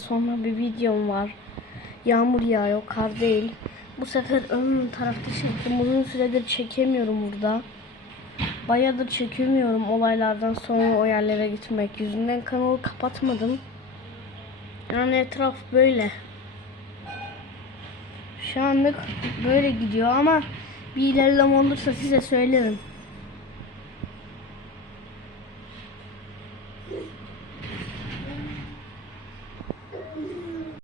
Sonra bir videom var. Yağmur yağıyor, kar değil. Bu sefer ön tarafta çektim. Uzun süredir çekemiyorum burada. Bayağıdır çekemiyorum olaylardan sonra o yerlere gitmek yüzünden. Kanalı kapatmadım. Yani etraf böyle. Şu anlık böyle gidiyor ama bir ilerleme olursa size söylerim.